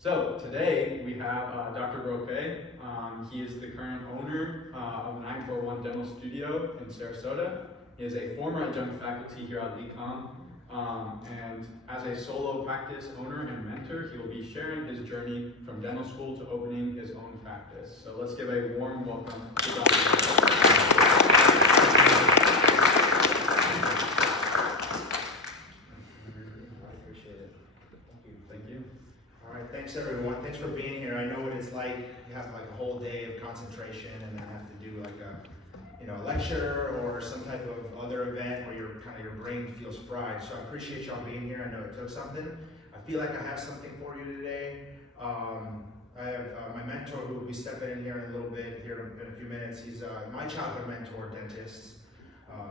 So today we have Dr. Roque. He is the current owner of 941 Dental Studio in Sarasota. He is a former adjunct faculty here at LECOM. And as a solo practice owner and mentor, he will be sharing his journey from dental school to opening his own practice. So let's give a warm welcome to Dr. Thanks everyone. Thanks for being here. I know what it's like. You have like a whole day of concentration and then have to do like a lecture or some type of other event where your brain feels fried. So I appreciate y'all being here. I know it took something. I feel like I have something for you today. I have my mentor who will be stepping in here in a little bit, here in a few minutes. He's my childhood mentor, dentist,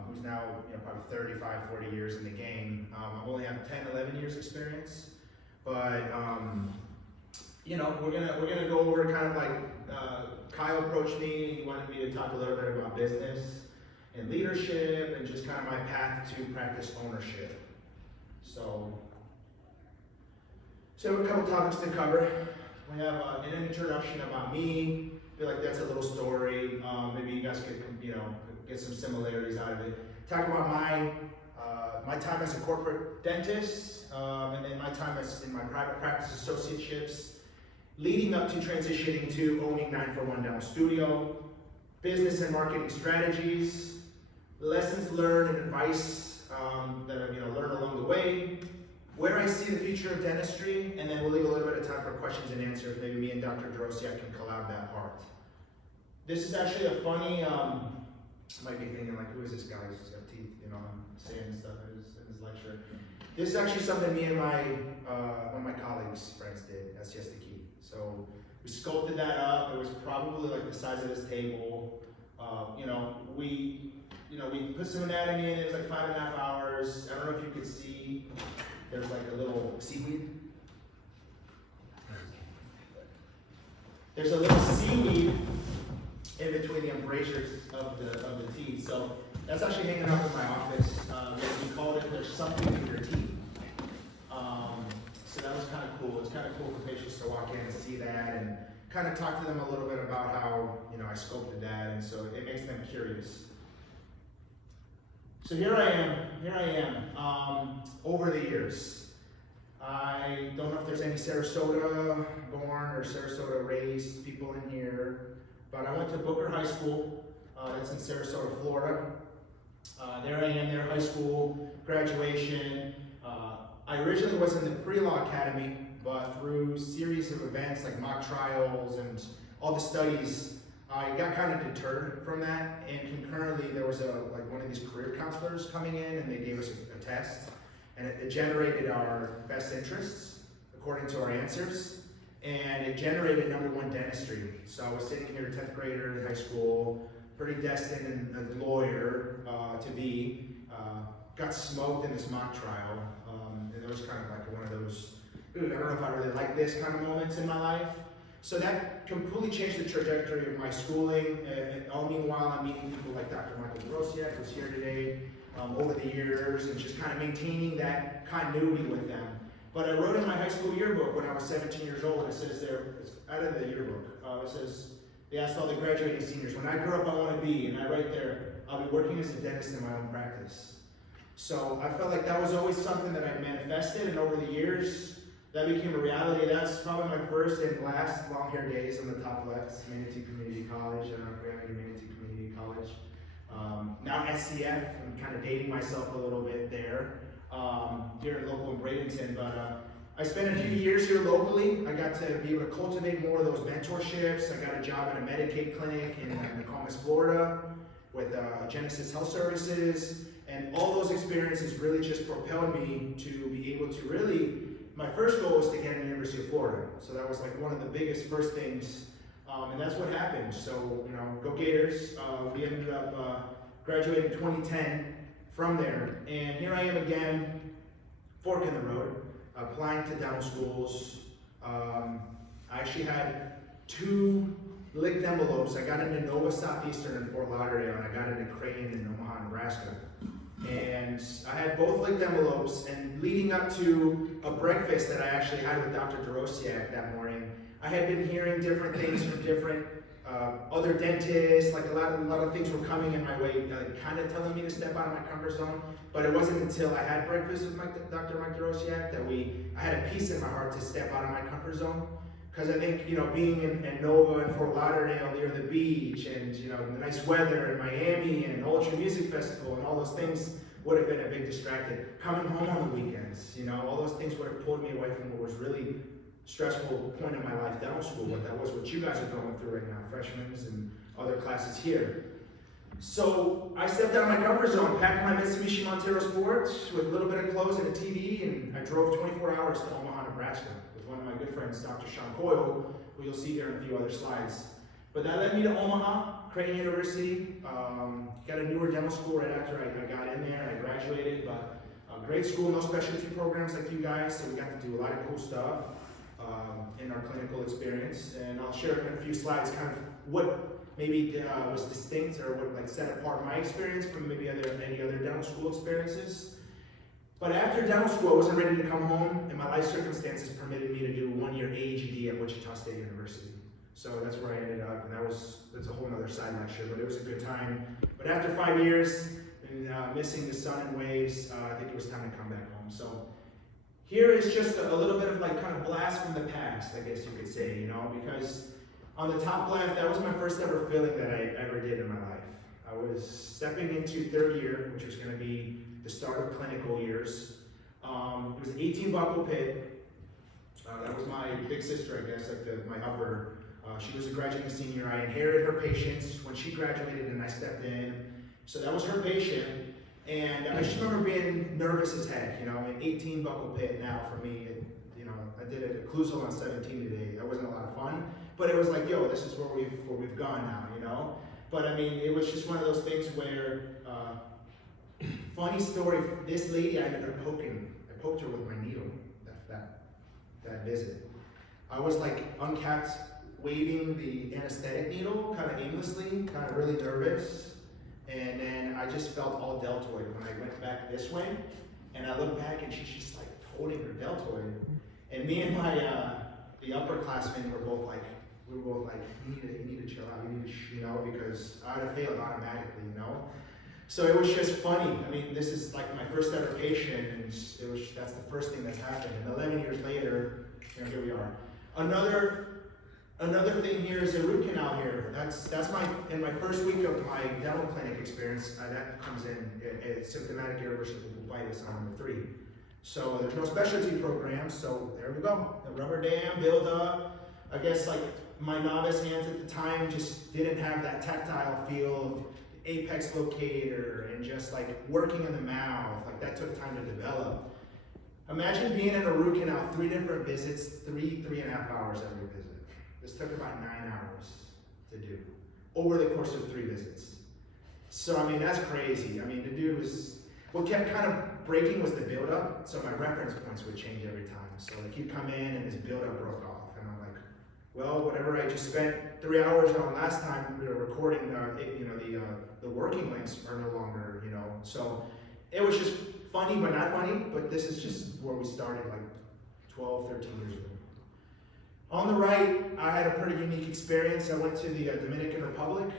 who's now probably 35, 40 years in the game. I only have 10, 11 years experience, but we're gonna go over kind of like Kyle approached me. He wanted me to talk a little bit about business and leadership and just kind of my path to practice ownership. So we have a couple topics to cover. We have an introduction about me. I feel like that's a little story. Maybe you guys could get some similarities out of it. Talk about my time as a corporate dentist, and then my time in my private practice associateships, leading up to transitioning to owning 941 Dental Studio, business and marketing strategies, lessons learned and advice that I've learned along the way, where I see the future of dentistry, and then we'll leave a little bit of time for questions and answers. Maybe me and Dr. Dorociak can collab that part. This is actually a funny, might be thinking like, who is this guy? He's got teeth, saying stuff in his lecture. This is actually something me and one of my colleagues, friends did at Siesta Key. So we sculpted that up. It was probably like the size of this table. We put some anatomy in it. It was like 5.5 hours. I don't know if you could see. There's like a little seaweed. There's a little seaweed in between the embrasures of the teeth. So that's actually hanging out in my office. We called it "There's Something in Your Teeth." So that was kind of cool. It's kind of cool for patients to walk in and see that and kind of talk to them a little bit about how I sculpted that, and so it makes them curious. So here I am. Over the years, I don't know if there's any Sarasota born or Sarasota raised people in here, but I went to Booker High School. That's in Sarasota, Florida. There I am, there high school, graduation. I originally was in the pre-law academy, but through series of events like mock trials and all the studies, I got kind of deterred from that. And concurrently, there was one of these career counselors coming in, and they gave us a test, and it generated our best interests according to our answers, and it generated #1 dentistry. So I was sitting here, 10th grader in high school, pretty destined and a lawyer to be. Got smoked in this mock trial, and it was kind of like one of those, I don't know if I really like this kind of moments in my life. So that completely changed the trajectory of my schooling. All meanwhile, I'm meeting people like Dr. Dorociak, who's here today, over the years, and just kind of maintaining that continuity with them. But I wrote in my high school yearbook when I was 17 years old, it says there, it's out of the yearbook, it says, they asked all the graduating seniors, when I grow up I want to be, and I write there, I'll be working as a dentist in my own practice. So I felt like that was always something that I manifested, and over the years, that became a reality. That's probably my first and last long-haired days on the top left, Manatee Community College. I don't know if we have any Manatee Community College. Now SCF, I'm kind of dating myself a little bit there, here in local in Bradenton, but I spent a few years here locally. I got to be able to cultivate more of those mentorships. I got a job at a Medicaid clinic in Nokomis, Florida with Genesis Health Services, and all those experiences really just propelled me to be able to really, my first goal was to get into the University of Florida. So that was like one of the biggest first things, and that's what happened. So, go Gators. We ended up graduating 2010 from there. And here I am again, fork in the road, applying to dental schools. I actually had 2 licked envelopes. I got into Nova Southeastern in Fort Lauderdale, and I got into Creighton in Omaha, Nebraska. And I had both linked envelopes, and leading up to a breakfast that I actually had with Dr. Dorociak that morning, I had been hearing different things from different other dentists, like a lot of things were coming in my way, kind of telling me to step out of my comfort zone. But it wasn't until I had breakfast with Dr. Dorociak that I had a peace in my heart to step out of my comfort zone. Because I think, being in Nova and Fort Lauderdale near the beach, and the nice weather in Miami and Ultra Music Festival and all those things would have been a big distraction. Coming home on the weekends, all those things would have pulled me away from what was really stressful point in my life, dental school, but that was what you guys are going through right now, freshmen and other classes here. So I stepped out of my comfort zone, packed my Mitsubishi Montero Sport with a little bit of clothes and a TV, and I drove 24 hours to Omaha, Nebraska with one of my good friends, Dr. Sean Coyle, who you'll see here in a few other slides. But that led me to Omaha, Creighton University, got a newer dental school right after I got in there and I graduated, but great school, no specialty programs like you guys, so we got to do a lot of cool stuff in our clinical experience. And I'll share in a few slides kind of what maybe was distinct or what set apart my experience from maybe any other dental school experiences. But after dental school, I wasn't ready to come home, and my life circumstances permitted me to do a one-year AGD at Wichita State University. So that's where I ended up, and that's a whole other side lecture, but it was a good time. But after 5 years, and missing the sun and waves, I think it was time to come back home. So here is just a little bit of kind of blast from the past, I guess you could say, because on the top left, that was my first ever feeling that I ever did in my life. I was stepping into third year, which was going to be the start of clinical years. It was an 18 buckle pit. That was my big sister, I guess, my upper. She was a graduating senior. I inherited her patients when she graduated and I stepped in. So that was her patient. And I just remember being nervous as heck, an 18 buckle pit now for me. I did a occlusal on 17 today. That wasn't a lot of fun, but it was like, yo, this is where we've gone now, But I mean, it was just one of those things where, funny story, this lady I ended up poking. I poked her with my needle that visit. I was uncapped waving the anesthetic needle, kind of aimlessly, kind of really nervous. And then I just felt all deltoid when I went back this way. And I looked back and she's just holding her deltoid. And me and the upperclassmen were both like, you need to chill out, because I would have failed automatically, So it was just funny. I mean, this is my first ever patient, and that's the first thing that's happened. And 11 years later, here we are. Another thing here is a root canal here. That's in my first week of my dental clinic experience, that comes in symptomatic irreversible pulpitis on number 3. So there's no specialty programs, so there we go. The rubber dam, build up. I guess my novice hands at the time just didn't have that tactile feel of apex locator and just working in the mouth. That took time to develop. Imagine being in a root canal, 3 different visits, 3.5 hours every visit. This took about 9 hours to do over the course of 3 visits. So, I mean, that's crazy. I mean, the dude what kept kind of breaking was the buildup, so my reference points would change every time. So, he'd come in and his buildup broke off, and I'm like, well, whatever I just spent 3 hours on last time, we were recording, the working links are no longer, So, it was just funny, but not funny, but this is just where we started 12, 13 years ago. On the right, I had a pretty unique experience. I went to the Dominican Republic.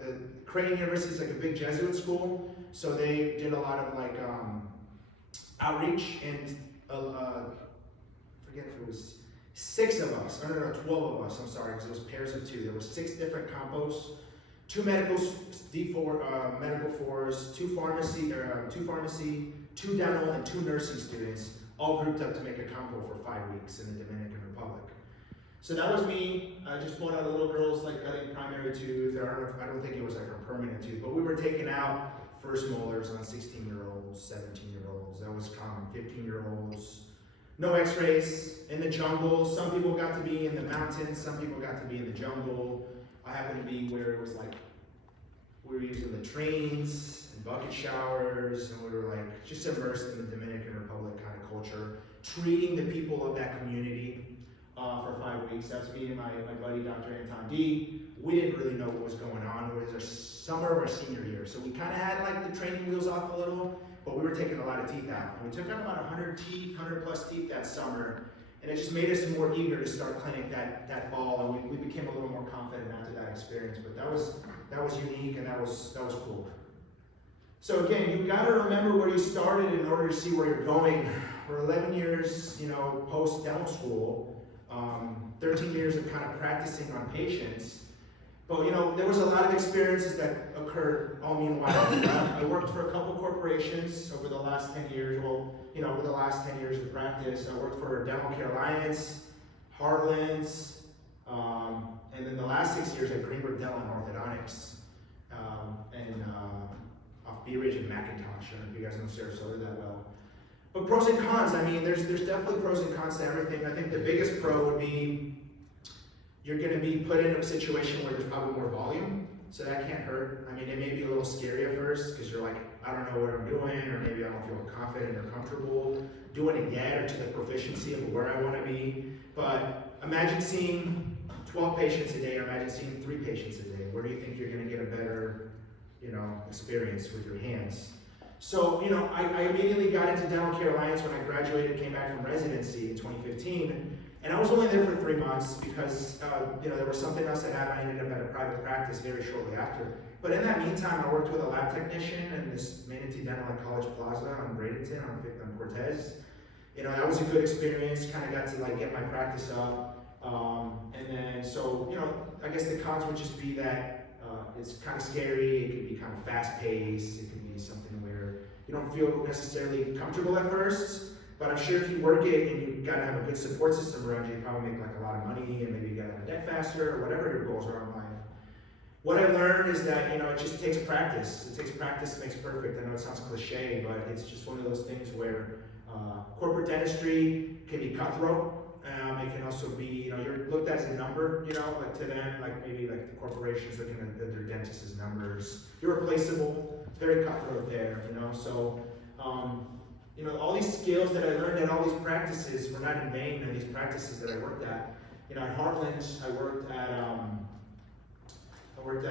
The Creighton University is a big Jesuit school, so they did a lot of outreach, and I forget if it was 6 of us, 12 of us, I'm sorry, because it was pairs of 2. There were 6 different compos, 2 medical D4 medical fours, 2 pharmacy, 2 dental, and 2 nursing students, all grouped up to make a compo for 5 weeks in the Dominican Republic. So that was me. I just pulled out a little girl's cutting primary tooth. I don't think it was her permanent tooth, but we were taking out first molars on 16-year-olds, 17-year-olds. That was common. 15-year-olds. No X-rays in the jungle. Some people got to be in the mountains. Some people got to be in the jungle. I happened to be where it was we were using the trains and bucket showers, and we were just immersed in the Dominican Republic kind of culture, treating the people of that community for 5 weeks. That's me and my buddy, Dr. Anton D. We didn't really know what was going on. It was our summer of our senior year. So we kind of had like the training wheels off a little, but we were taking a lot of teeth out. And we took out about 100 teeth, 100 plus teeth that summer. And it just made us more eager to start clinic that fall, and we became a little more confident after that experience. But that was unique, and that was cool. So again, you've got to remember where you started in order to see where you're going. We're 11 years, post dental school, 13 years of kind of practicing on patients. But there was a lot of experiences that occurred all meanwhile. I worked for a couple corporations over the last 10 years. Well, over the last 10 years of practice, I worked for Dental Care Alliance, Heartlands, and then the last 6 years at Greenberg Dental and Orthodontics, and off Bee Ridge and McIntosh. I don't know if you guys know Sarasota that well. But pros and cons, there's definitely pros and cons to everything. I think the biggest pro would be you're going to be put in a situation where there's probably more volume, so that can't hurt. It may be a little scary at first because you're like, I don't know what I'm doing, or maybe I don't feel confident or comfortable doing it yet, or to the proficiency of where I want to be. But imagine seeing 12 patients a day, or imagine seeing 3 patients a day. Where do you think you're going to get a better, experience with your hands? So, I immediately got into Dental Care Alliance when I graduated, came back from residency in 2015. And I was only there for 3 months because, there was something else that happened. I ended up at a private practice very shortly after. But in that meantime, I worked with a lab technician in this Manatee Dental at College Plaza on Bradenton, on Cortez. That was a good experience. Kind of got to get my practice up. And then, so, I guess the cons would just be that it's kind of scary. It can be kind of fast paced. It can be something where you don't feel necessarily comfortable at first. But I'm sure if you work it and you gotta have a good support system around you, you probably make a lot of money, and maybe you gotta have a neck faster, or whatever your goals are in life. What I learned is that it just takes practice. It takes practice makes perfect. I know it sounds cliche, but it's just one of those things where corporate dentistry can be cutthroat. It can also be, you're looked at as a number, like to them, maybe the corporations looking at their dentists as numbers. You're replaceable. It's very cutthroat there, So. All these skills that I learned at all these practices were not in vain, and these practices that I worked at. At Heartlands, I worked at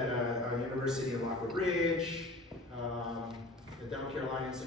a university in Lockwood Ridge, the Dental Care Alliance,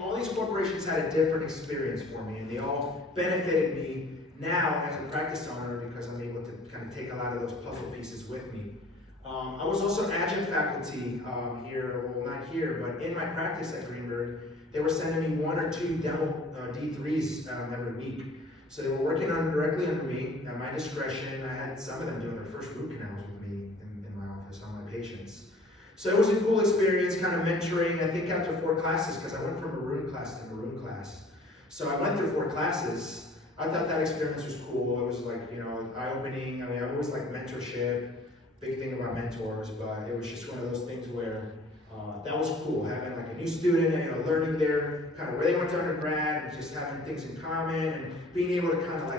all these corporations had a different experience for me, and they all benefited me now as a practice owner because I'm able to kind of take a lot of those puzzle pieces with me. I was also adjunct faculty here, well not here, but in my practice at Greenberg. They were sending me 1 or 2 dental D3s every week. So they were working directly under me at my discretion. I had some of them doing their first root canals with me in my office on my patients. So it was a cool experience, kind of mentoring, I think after 4 classes, because I went from maroon class to maroon class. So I went through 4 classes. I thought that experience was cool. It was eye-opening. I always liked mentorship, big thing about mentors, but it was just one of those things where that was cool, having a new student, learning their kind of where they went to undergrad, and just having things in common, and being able to kind of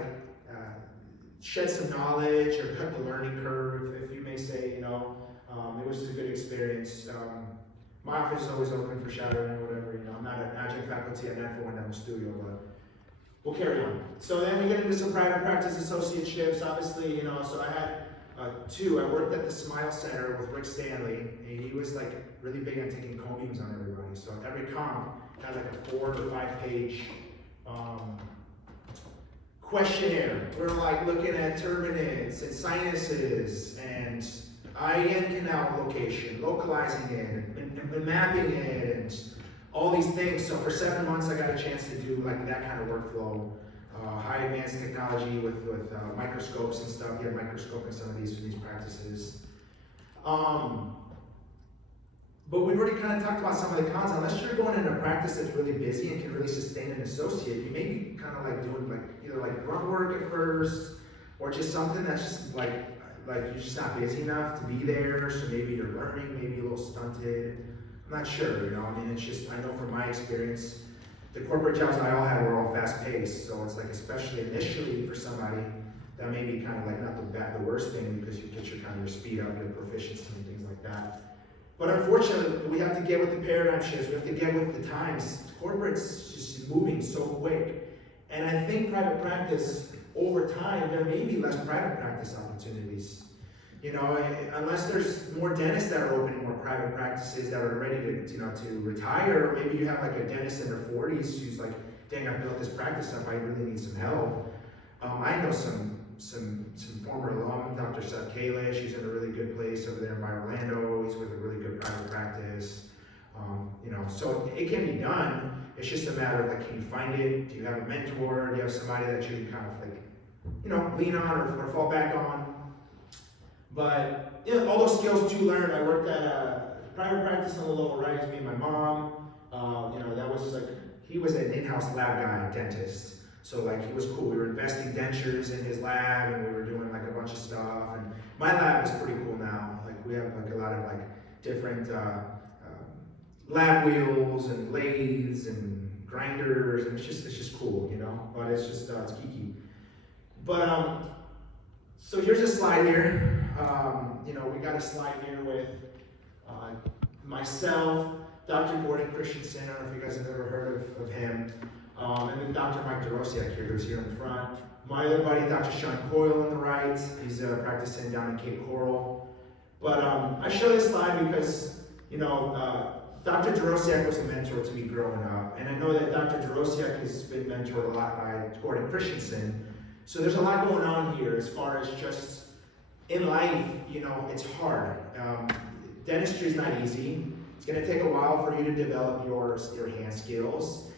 shed some knowledge or cut the learning curve, if you may say, it was a good experience. My office is always open for shadowing or whatever, I'm not an adjunct faculty at Natural One Dental Studio, but we'll carry on. So then we get into some private practice associateships, obviously, so I had 2. I worked at the Smile Center with Rick Stanley, and he was really big on taking combings on everybody. So every comp had a 4 or 5 page questionnaire. We're looking at turbinates and sinuses and IN canal location, localizing it, and mapping it, and all these things. So for 7 months, I got a chance to do that kind of workflow. High advanced technology with microscopes and stuff. You have microscope in some of these practices. But we've already kind of talked about some of the cons. Unless you're going into a practice that's really busy and can really sustain an associate, you may be kind of doing either grunt work at first, or just something that's just you're just not busy enough to be there. So maybe you're learning, maybe a little stunted. I'm not sure. It's just, I know from my experience, the corporate jobs I all had were all fast-paced, so it's especially initially for somebody, that may be kind of not the worst thing, because you get your speed up, your proficiency and things like that. But unfortunately, we have to get with the paradigm shifts. We have to get with the times. Corporate's just moving so quick, and I think private practice over time, there may be less private practice opportunities. You know, unless there's more dentists that are opening more private practices that are ready to, you know, to retire, or maybe you have like a dentist in their 40s who's like, dang, I built this practice up, I really need some help. I know some former alum, Dr. Seth Kalish, he's in a really good place over there by Orlando, he's with a really good private practice. You know, so it can be done. It's just a matter of like, can you find it? Do you have a mentor? Do you have somebody that you can kind of like, you know, lean on or fall back on? But you know, all those skills to learn. I worked at a private practice on the lower right, it's me and my mom. You know, that was like, he was an in-house lab guy, dentist. So like, he was cool. We were investing dentures in his lab and we were doing like a bunch of stuff. And my lab is pretty cool now. Like we have like a lot of like different lab wheels and lathes and grinders, and it's just cool, you know. But it's just it's geeky. But so here's a slide here. You know, we got a slide here with myself, Dr. Gordon Christensen. I don't know if you guys have ever heard of him. And then Dr. Mike Dorociak here, who's here in the front. My other buddy, Dr. Sean Coyle on the right. He's practicing down in Cape Coral. But I show this slide because, you know, Dr. Dorociak was a mentor to me growing up. And I know that Dr. Dorociak has been mentored a lot by Gordon Christensen. So there's a lot going on here as far as just in life, you know, it's hard. Dentistry is not easy. It's going to take a while for you to develop your hand skills.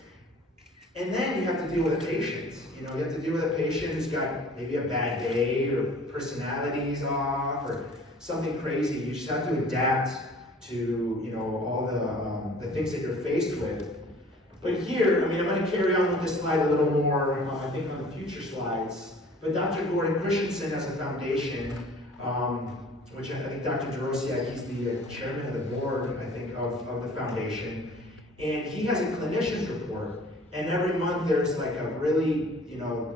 And then you have to deal with a patient. You know, you have to deal with a patient who's got maybe a bad day or personality's off or something crazy. You just have to adapt to, you know, all the things that you're faced with. But here, I mean, I'm going to carry on with this slide a little more, I think, on the future slides. But Dr. Gordon Christensen has a foundation, which I think Dr. Dorociak, he's the chairman of the board, I think, of the foundation. And he has a clinician's report. And every month there's like a really, you know,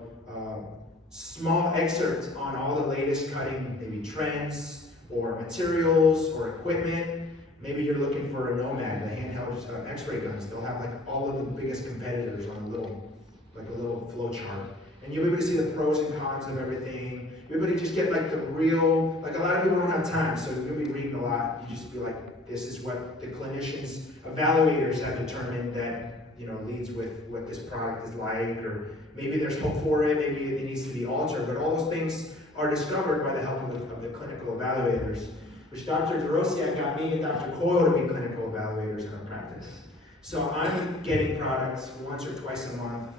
small excerpt on all the latest cutting, maybe trends or materials or equipment. Maybe you're looking for a Nomad, the handheld X-ray guns. They'll have like all of the biggest competitors on a little flow chart. And you'll be able to see the pros and cons of everything. You'll be able to just get like the real, like a lot of people don't have time, so you'll be reading a lot. You just be like, this is what the clinicians, evaluators have determined that, you know, leads with what this product is like, or maybe there's hope for it, maybe it needs to be altered, but all those things are discovered by the help of the clinical evaluators, which Dr. Dorociak got me and Dr. Coyle to be clinical evaluators in our practice. So I'm getting products once or twice a month,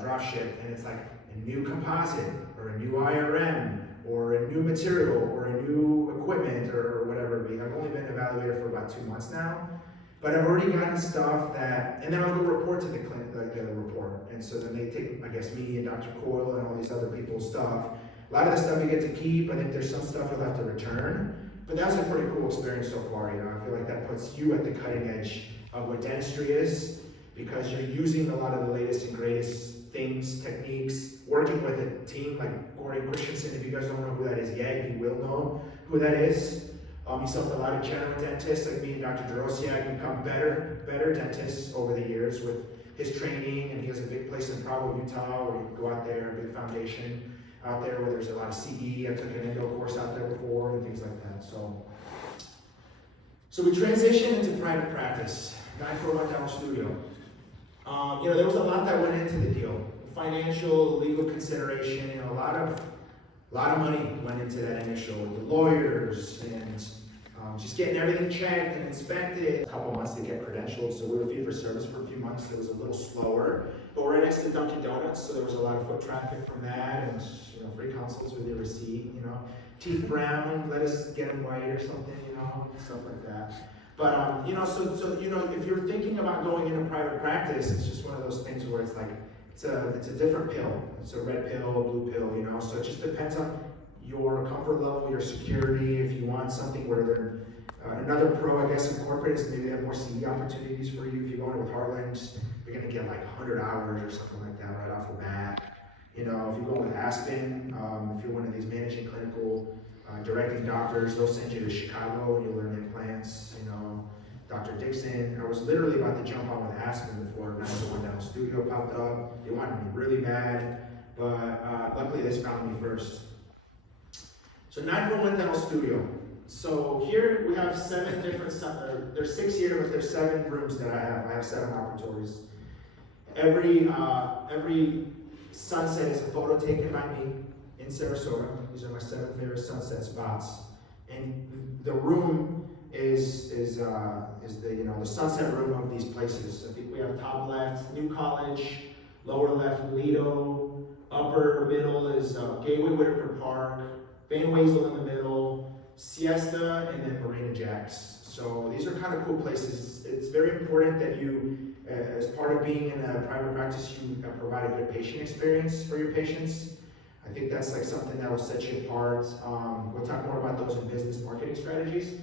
drop ship, and it's like a new composite, or a new IRM, or a new material, or a new equipment, or whatever. I've only been an evaluator for about 2 months now, but I've already gotten stuff that, and then I'll go report to the clinic, like the report. And so then they take, I guess, me and Dr. Coyle and all these other people's stuff. A lot of the stuff you get to keep. I think there's some stuff you'll have to return. But that's a pretty cool experience so far, you know. I feel like that puts you at the cutting edge of what dentistry is, because you're using a lot of the latest and greatest things, techniques, working with a team like Gordon Christensen. If you guys don't know who that is yet, you will know who that is. He's helped a lot of general dentists like me and Dr. Dorociak become better dentists over the years with his training, and he has a big place in Provo, Utah, where you go out there, a big foundation out there where there's a lot of CE. I took an endo course out there before and things like that. So we transitioned into private practice, 941 Dental Studio. You know, there was a lot that went into the deal. Financial, legal consideration, you know, a lot of money went into that initial, with the lawyers and just getting everything checked and inspected. A couple months to get credentialed, so we were fee for service for a few months. It was a little slower, but we're right next to Dunkin' Donuts, so there was a lot of foot traffic from that, and, you know, free consults with your receipt, you know. Teeth brown, let us get them white or something, you know, stuff like that. But you know, so you know, if you're thinking about going into private practice, it's just one of those things where it's like it's a different pill. It's a red pill, a blue pill, you know. So it just depends on your comfort level, your security. If you want something where they're another pro, I guess, in corporate is maybe they have more CE opportunities for you. If you go in with Heartland, you're gonna get like 100 hours or something like that right off the bat. You know, if you go with Aspen, if you're one of these managing clinical directing doctors, they'll send you to Chicago and you'll learn implants. You know, Dr. Dixon. I was literally about to jump on with Aspen before 941 Dental Studio popped up. They wanted me really bad, but luckily this found me first. So 941 Dental Studio. So here we have 7 different, there's 6 here, but there's 7 rooms that I have. I have 7 operatories. Every sunset is a photo taken by me in Sarasota. These are my 7 favorite sunset spots. And the room is the sunset room of these places. I think we have top left, New College, lower left, Lido, upper middle is Gateway Whitaker Park, Van Wezel in the middle, Siesta, and then Marina Jacks. So these are kind of cool places. It's very important that you, as part of being in a private practice, you provide a good patient experience for your patients. I think that's like something that will set you apart. We'll talk more about those in business marketing strategies.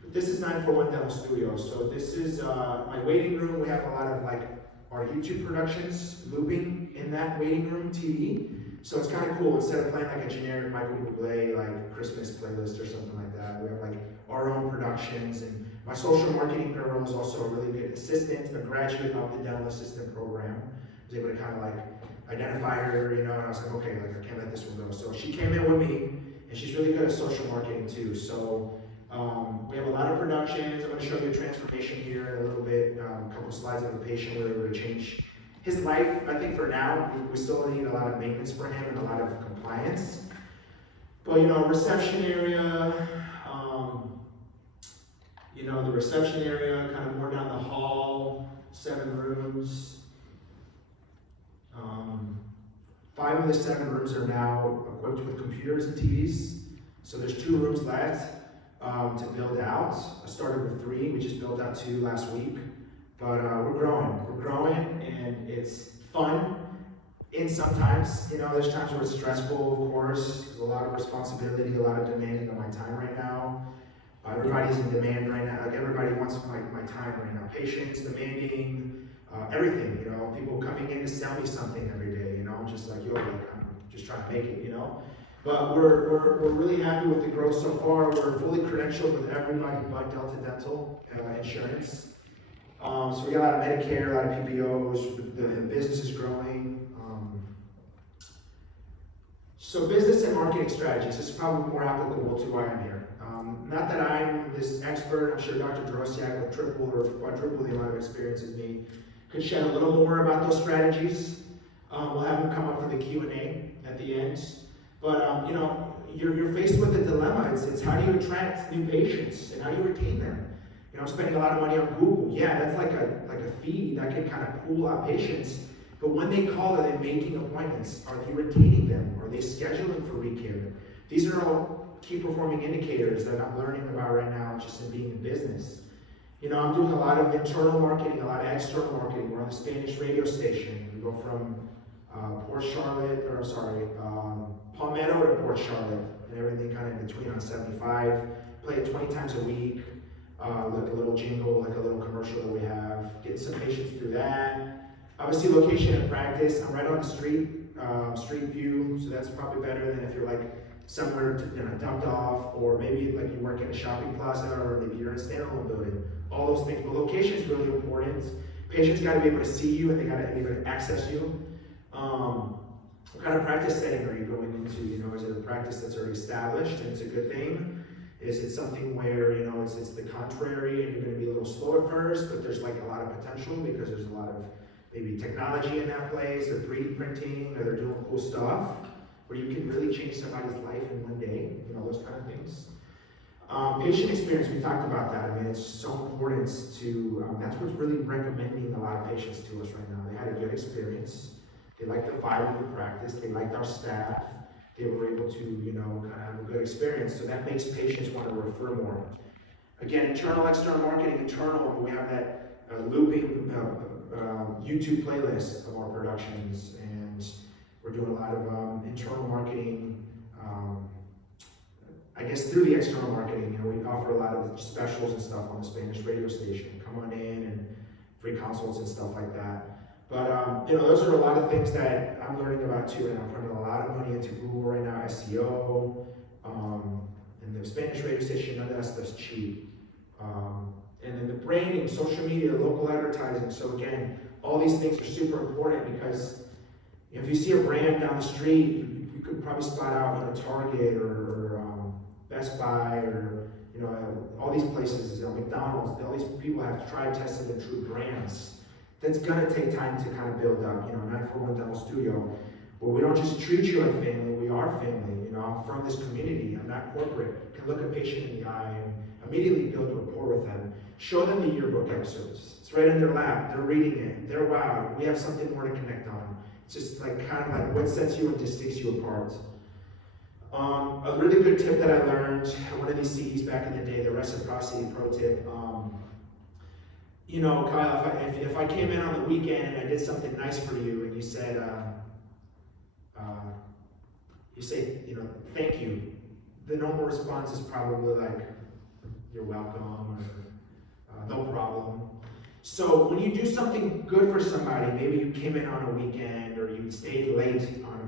But this is 941 Dental Studio. So this is my waiting room. We have a lot of like our YouTube productions looping in that waiting room TV. So it's kind of cool. Instead of playing like a generic Michael Bublé like Christmas playlist or something like that, we have like our own productions. And my social marketing girl is also a really good assistant, a graduate of the dental assistant program. I was able to kind of like identify her, and I was like, okay, like I can't let this one go. So she came in with me, and she's really good at social marketing too. So we have a lot of productions. I'm going to show you a transformation here in a little bit, a couple slides of a patient where we were able to change his life. I think for now, we still need a lot of maintenance for him and a lot of compliance. But reception area, the reception area, kind of more down the hall, 7 rooms. 5 of the 7 rooms are now equipped with computers and TVs. So there's 2 rooms left to build out. I started with 3, we just built out 2 last week. But we're growing, and it's fun. And sometimes, there's times where it's stressful, of course. There's a lot of responsibility, a lot of demanding on my time right now. Everybody's in demand right now. Like everybody wants my time right now. Patients demanding everything. People coming in to sell me something every day. I'm just like, I'm just trying to make it. But we're really happy with the growth so far. We're fully credentialed with everybody but Delta Dental insurance. So we got a lot of Medicare, a lot of PPOs, the business is growing. So business and marketing strategies, this is probably more applicable to why I'm here. Not that I'm this expert, I'm sure Dr. Dorociak with triple or quadruple the amount of experience as me could shed a little more about those strategies. We'll have him come up for the Q&A at the end. But you're faced with a dilemma. It's how do you attract new patients and how do you retain them? I'm spending a lot of money on Google. Yeah, that's like a fee that can kind of pool out patients. But when they call, are they making appointments? Are they retaining them? Are they scheduling for recare? These are all key performing indicators that I'm learning about right now just in being in business. I'm doing a lot of internal marketing, a lot of external marketing. We're on the Spanish radio station. We go from Palmetto to Port Charlotte, and everything kind of in between on 75. Play it 20 times a week. Like a little jingle, like a little commercial that we have, getting some patients through that. Obviously location and practice, I'm right on the street, street view, so that's probably better than if you're like somewhere dumped off, or maybe like you work in a shopping plaza, or maybe you're in a standalone building, all those things. But location is really important. Patients gotta be able to see you and they gotta be able to access you. What kind of practice setting are you going into? Is it a practice that's already established and it's a good thing? Is it something where, it's the contrary and you're going to be a little slow at first, but there's like a lot of potential because there's a lot of maybe technology in that place, or 3D printing, or they're doing cool stuff where you can really change somebody's life in one day, those kind of things. Patient experience, we talked about that. It's so important to, that's what's really recommending a lot of patients to us right now. They had a good experience. They liked the vibe of the practice. They liked our staff. They were able to, kind of have a good experience. So that makes patients want to refer more. Again, internal, external marketing. Internal, we have that looping YouTube playlist of our productions, and we're doing a lot of internal marketing. I guess through the external marketing, we offer a lot of specials and stuff on the Spanish radio station. Come on in and free consults and stuff like that. But those are a lot of things that I'm learning about too, and I'm putting a lot of money into Google right now, SEO, and the Spanish radio station. None of that stuff's cheap. And then the branding, social media, local advertising. So again, all these things are super important because If you see a brand down the street, you could probably spot out Target or Best Buy or all these places, McDonald's. All these people have tried, tested, and true brands. That's gonna take time to kind of build up. 941 Dental Studio. Well, we don't just treat you like family, we are family. I'm from this community, I'm not corporate. Can look a patient in the eye and immediately build rapport with them. Show them the yearbook excerpts. It's right in their lap, they're reading it, they're wowed. We have something more to connect on. It's just kind of like what sets you and distinguishes you apart. A really good tip that I learned, one of these CDs back in the day, the reciprocity pro tip. Kyle, if I came in on the weekend and I did something nice for you and you said, thank you, the normal response is probably like, you're welcome, or no problem. So when you do something good for somebody, maybe you came in on a weekend, or you stayed late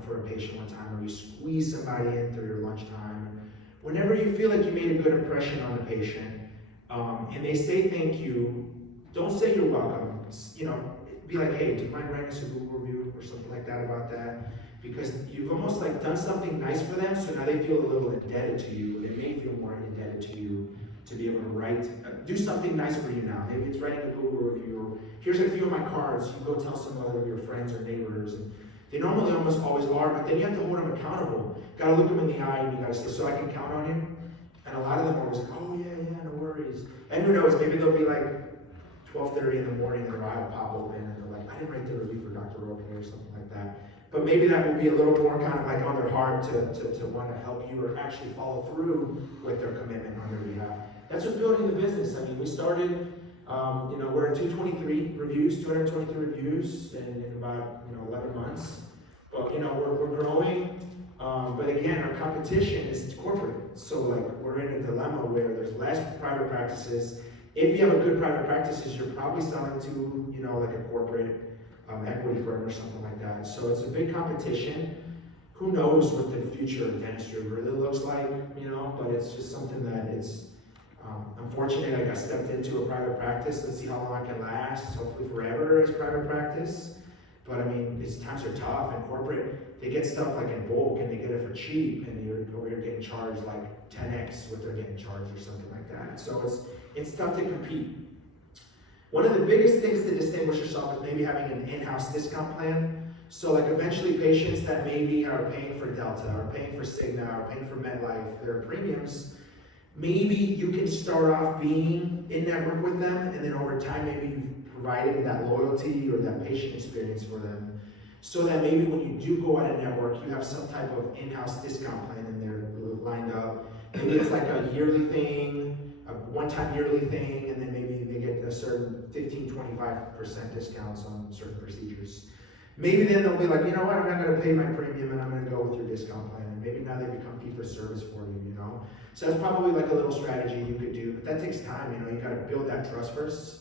for a patient one time, or you squeezed somebody in through your lunchtime, whenever you feel like you made a good impression on the patient, and they say thank you, don't say you're welcome. Be like, hey, do you mind writing us a Google review or something like that about that? Because you've almost done something nice for them, so now they feel a little indebted to you. They may feel more indebted to you to be able to do something nice for you now. Maybe it's writing a Google review, or here's a few of my cards, you go tell some other of your friends or neighbors. And they normally almost always are, but then you have to hold them accountable. Gotta look them in the eye and you gotta say, so I can count on you? And a lot of them are always like, oh yeah, no worries. And who knows, maybe they'll be like 12:30 in the morning and their eye will pop open and they're like, I didn't write the review for Dr. Roque or something like that. But maybe that will be a little more kind of on their heart to want to help you or actually follow through with their commitment on their behalf. That's what's building the business. I mean, we started, we're at 223 reviews in about 11 months. But we're growing. But again, our competition is corporate. So we're in a dilemma where there's less private practices. If you have a good private practices, you're probably selling to a corporate equity firm or something like that. So it's a big competition. Who knows what the future of dentistry really looks like, but it's just something that I'm fortunate I got stepped into a private practice. Let's see how long I can last, hopefully forever as private practice. But I mean, these times are tough, and corporate, they get stuff in bulk and they get it for cheap, and you're getting charged 10x what they're getting charged or something like that. So it's tough to compete. One of the biggest things to distinguish yourself is maybe having an in-house discount plan. So eventually patients that maybe are paying for Delta, or paying for Cigna, or paying for MedLife, their premiums, maybe you can start off being in network with them, and then over time maybe you've provided that loyalty or that patient experience for them, so that maybe when you do go out of network, you have some type of in-house discount plan in there lined up. Maybe it's a yearly thing, a one-time yearly thing, and then maybe they get a certain 15-25% discounts on certain procedures. Maybe then they'll be like, you know what, I'm not going to pay my premium and I'm going to go with your discount plan. And maybe now they become fee-for-service for you, So that's probably a little strategy you could do, but that takes time, you got to build that trust first.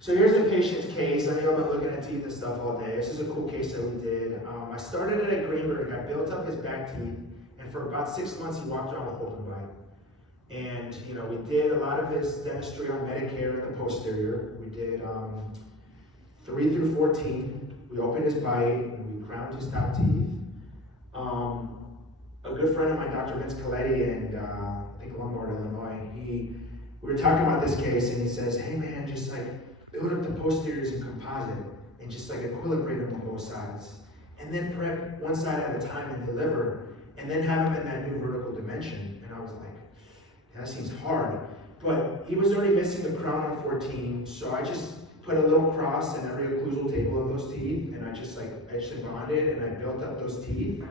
So here's the patient's case. I know I've been looking at teeth and stuff all day. This is a cool case that we did. I started it at Greenberg. I built up his back teeth, and for about 6 months he walked around with open bite. And we did a lot of his dentistry on Medicare in the posterior. We did 3 through 14. We opened his bite, and we crowned his top teeth. A good friend of mine, Dr. Vince Coletti, and I think Lombard, Illinois, we were talking about this case, and he says, hey man, just build up the posteriors in composite, and just equilibrate them on both sides. And then prep one side at a time and deliver, and then have them in that new vertical dimension. And I was like, that seems hard. But he was already missing the crown on 14, so I just put a little cross in every occlusal table of those teeth, and I just etched and bonded, and I built up those teeth.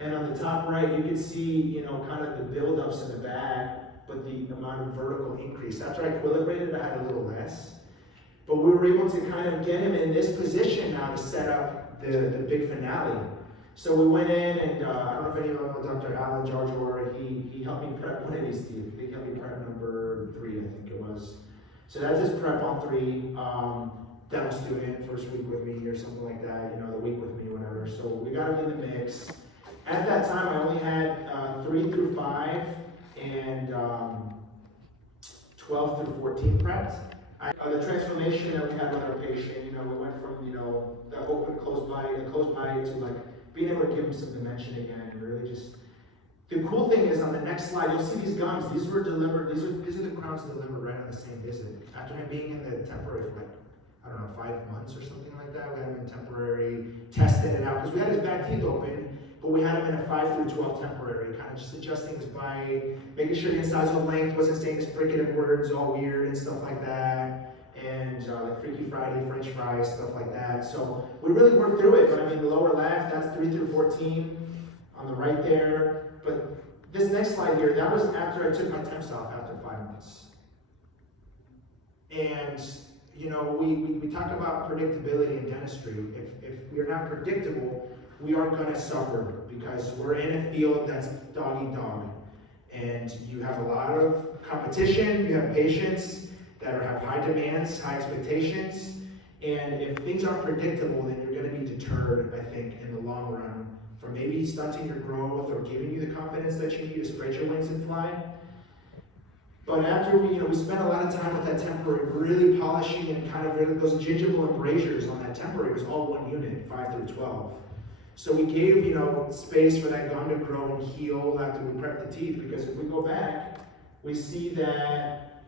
And on the top right, you can see, kind of the buildups in the back, but the amount of vertical increase. After I equilibrated, I had a little less. But we were able to kind of get him in this position now to set up the big finale. So we went in, and I don't know if anyone knows Dr. Alan George, he helped me prep one of these teeth. He helped me prep number 3, I think it was. So that's his prep on 3. Dental student, first week with me or something like that, the week with me, whatever. So we got him in the mix. At that time, I only had 3 through 5 and 12 through 14 prepped. The transformation that we had with our patient, we went from, that open, closed body to like being able to give him some dimension again, and really just, the cool thing is on the next slide, you'll see these gums, these were delivered, these are the crowns delivered right on the same visit. After him being in the temporary for like, I don't know, 5 months or something like that, we had him in temporary, tested it out, because we had his back teeth open, but we had him in a 5 through 12 temporary, kind of just adjusting his bite, making sure the incisal length wasn't saying his fricative words all weird and stuff like that, and like Freaky Friday, French fries, stuff like that. So we really worked through it, but I mean, the lower left, that's 3 through 14, on the right there. But this next slide here, that was after I took my temps off after 5 months. And we talk about predictability in dentistry. If we're not predictable, we are going to suffer because we're in a field that's dog eat dog. And you have a lot of competition, you have patients that have high demands, high expectations. And if things aren't predictable, then you're going to be deterred, I think, in the long run from maybe stunting your growth or giving you the confidence that you need to spread your wings and fly. But after we spent a lot of time with that temporary, really polishing and kind of really those gingival embrasures on that temporary, it was all one unit, 5 through 12. So we gave, space for that gum to grow and heal after we prepped the teeth, because if we go back, we see that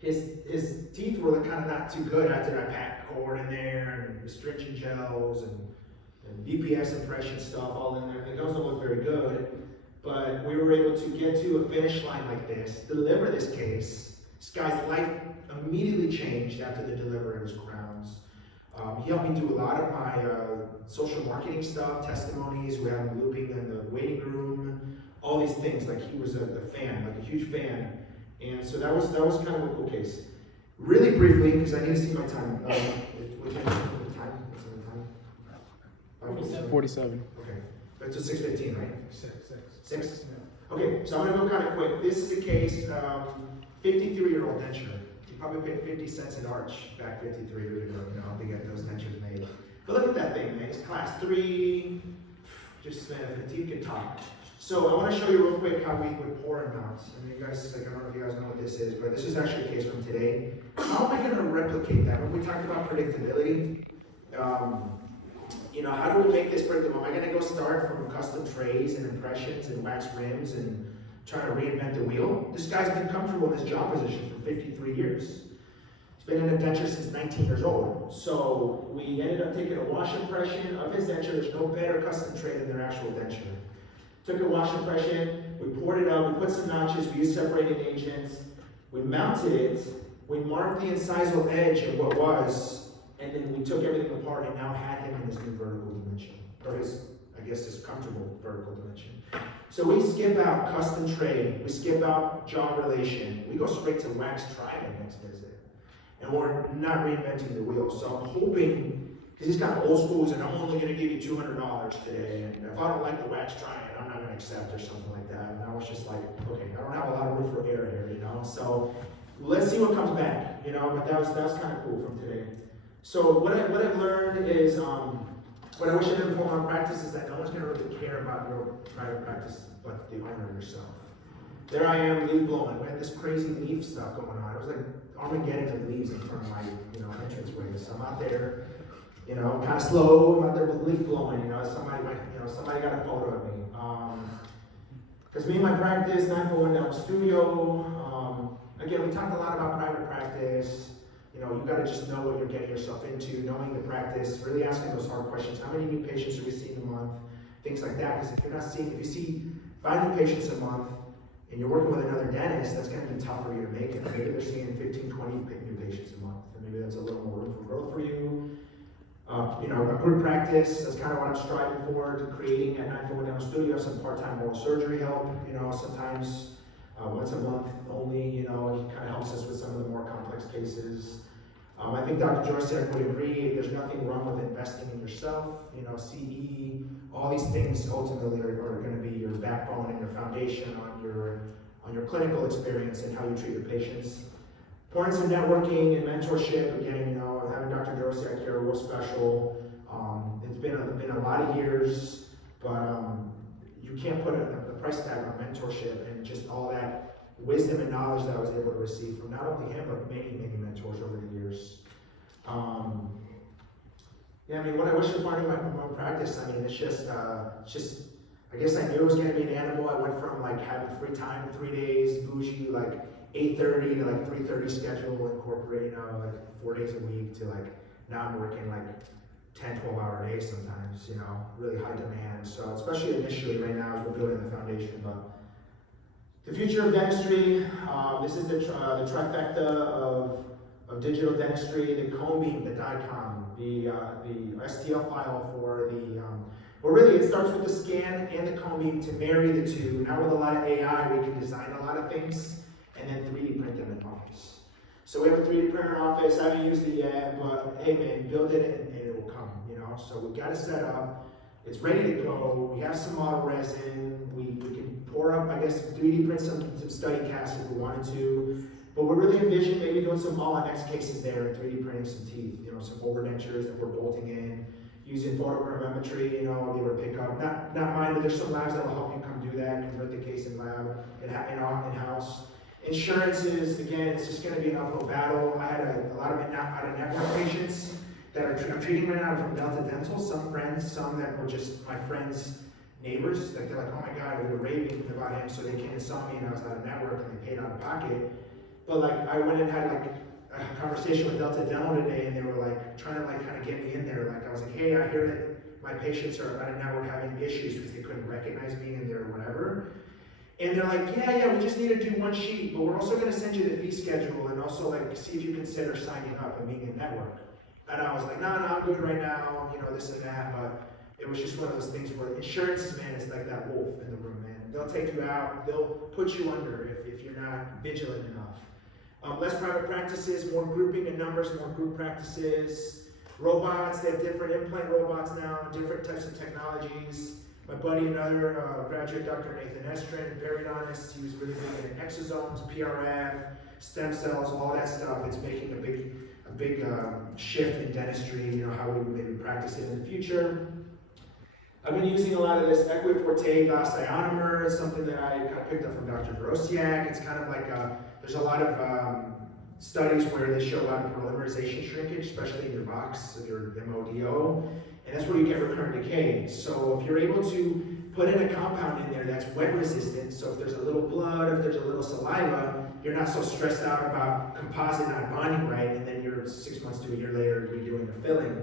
his teeth were kind of not too good after that pack cord in there and astringent gels and DPS impression stuff all in there. The gums don't look very good. But we were able to get to a finish line like this, deliver this case. This guy's life immediately changed after the delivery of his crowns. He helped me do a lot of my social marketing stuff, testimonies. We had him looping in the waiting room, all these things. Like he was a fan, like a huge fan. And so that was kind of a cool case. Really briefly, because I need to see my time. What's the time? 47. Okay. It's a 6:15, right? 6. Okay, so I'm gonna go kind of quick. This is a case, 53-year-old denture. You probably paid 50 cents an arch back 53 years ago, to get those dentures made. But look at that thing, man. It's class 3, just fatigue can talk. So I want to show you real quick how we would pour and mount. I mean, you guys, I don't know if you guys know what this is, but this is actually a case from today. How am I gonna replicate that? When we talked about predictability, how do we make this predictable? Am I going to go start from custom trays and impressions and wax rims and try to reinvent the wheel? This guy's been comfortable in his job position for 53 years. He's been in a denture since 19 years old. So we ended up taking a wash impression of his denture. There's no better custom tray than their actual denture. Took a wash impression, we poured it out, we put some notches, we used separating agents, we mounted it, we marked the incisal edge of what was, and then we took everything apart and now had him in his new vertical dimension, or his comfortable vertical dimension. So we skip out custom tray, we skip out jaw relation, we go straight to wax trident next visit. And we're not reinventing the wheel. So I'm hoping, because he's got old schools and I'm only gonna give you $200 today, and if I don't like the wax trident, I'm not gonna accept or something like that. And I was just like, okay, I don't have a lot of room for error here, So let's see what comes back, but that was kind of cool from today. So what I've learned is, what I wish I did for my practice is that no one's going to really care about your private practice but the owner yourself. There I am, leaf blowing. We had this crazy leaf stuff going on. It was like Armageddon of leaves in front of my entranceway. So I'm out there, kind of slow. I'm out there with leaf blowing. Somebody got a photo of me. Because me and my practice, 941 Dental Studio. Again, we talked a lot about private practice. You've got to just know what you're getting yourself into, knowing the practice, really asking those hard questions. How many new patients are we seeing a month? Things like that. Because if you see 5 new patients a month and you're working with another dentist, that's going to be tough for you to make it. Maybe they're seeing 15, 20 new patients a month, and maybe that's a little more room for growth for you. A group practice, that's kind of what I'm striving for, to creating at 941 Dental Studio, some part-time oral surgery help, sometimes once a month only, he kind of helps us with some of the more complex cases. I think Dr. Dorociak would agree, there's nothing wrong with investing in yourself. CE, all these things ultimately are going to be your backbone and your foundation on your clinical experience and how you treat your patients. Importance of networking and mentorship, again, having Dr. Dorociak here, real special. It's been a lot of years, but you can't put a price tag on mentorship and just all that wisdom and knowledge that I was able to receive from not only him, but many, many mentors over the years. Yeah, I mean, when I wish for finding my own practice, I mean, it's just, I guess I knew it was going to be an animal. I went from like having free time 3 days, bougie, like 8:30 to like 3:30 schedule, incorporate, like 4 days a week, to like now I'm working like 10, 12-hour days sometimes, really high demand. So especially initially right now as we're building the foundation. But the future of dentistry, this is the trifecta of digital dentistry, the cone beam, the DICOM, the STL file for the, well really it starts with the scan and the cone beam to marry the two. Now with a lot of AI, we can design a lot of things and then 3D print them in Office. So we have a 3D printer in Office. I haven't used it yet, but hey man, build it and it will come, So we got it set up. It's ready to go. We have some model resin. We can pour up, I guess, 3D print some study casts if we wanted to. But we're really envisioning maybe doing some all-on-X cases there and 3D printing some teeth, some overdentures that we're bolting in, using photogrammetry, I'll be able to pick up. Not mine, but there's some labs that will help you come do that, convert the case in lab and in-house. Insurances, again, it's just going to be an uphill battle. I had a lot of out-of-network patients that I'm treating right now from Delta Dental. Some friends, some that were just my friends' neighbors. Like they're like, oh my God, we were raving about him, so they came and saw me, and I was out of network, and they paid out of pocket. But like, I went and had like a conversation with Delta Dental today, and they were like trying to like kind of get me in there. Like I was like, hey, I hear that my patients are out of network having issues because they couldn't recognize me and their whatever. And they're like, yeah, we just need to do one sheet, but we're also going to send you the fee schedule and also like see if you consider signing up and being in network. And I was like, no, I'm good right now, this and that. But it was just one of those things where insurances, man, it's like that wolf in the room, man. They'll take you out, they'll put you under if you're not vigilant enough. Less private practices, more grouping in numbers, more group practices. Robots, they have different implant robots now, different types of technologies. My buddy, another graduate, Dr. Nathan Estrin, very honest. He was really big in exosomes, PRF, stem cells, all that stuff. It's making a big shift in dentistry, how we maybe practice it in the future. I've been using a lot of this Equiforte glass ionomer. It's something that I kind of picked up from Dr. Dorociak. It's kind of like there's a lot of studies where they show a lot of polymerization shrinkage, especially in your box of your MODO. And that's where you get recurrent decay. So if you're able to put in a compound in there that's wet resistant, so if there's a little blood, if there's a little saliva, you're not so stressed out about composite not bonding right, and then you're 6 months to a year later redoing the filling.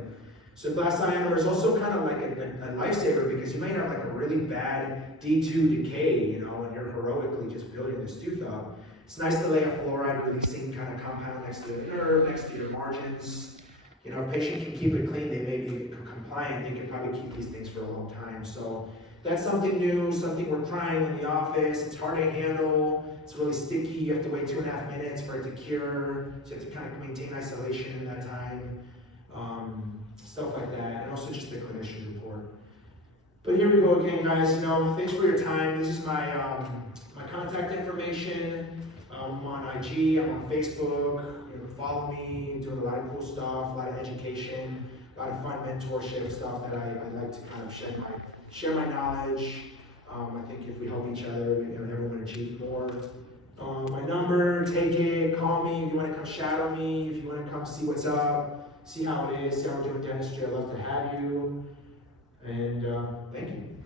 So glass ionomer is also kind of like a lifesaver because you may have like a really bad D2 decay, and you're heroically just building this tooth up. It's nice to lay a fluoride releasing kind of compound next to the nerve, next to your margins. If a patient can keep it clean, they may be compliant, they can probably keep these things for a long time. So that's something new, something we're trying in the office. It's hard to handle, it's really sticky, you have to wait 2.5 minutes for it to cure, so you have to kind of maintain isolation in that time, stuff like that, and also just the clinician report. But here we go again, guys, thanks for your time. This is my contact information. I'm on IG, I'm on Facebook. Follow me, doing a lot of cool stuff, a lot of education, a lot of fun mentorship stuff that I like to kind of share my knowledge. I think if we help each other, everyone achieve more. My number, take it, call me if you want to come shadow me, if you want to come see what's up, see how it is, see how we're doing dentistry. I'd love to have you. And thank you.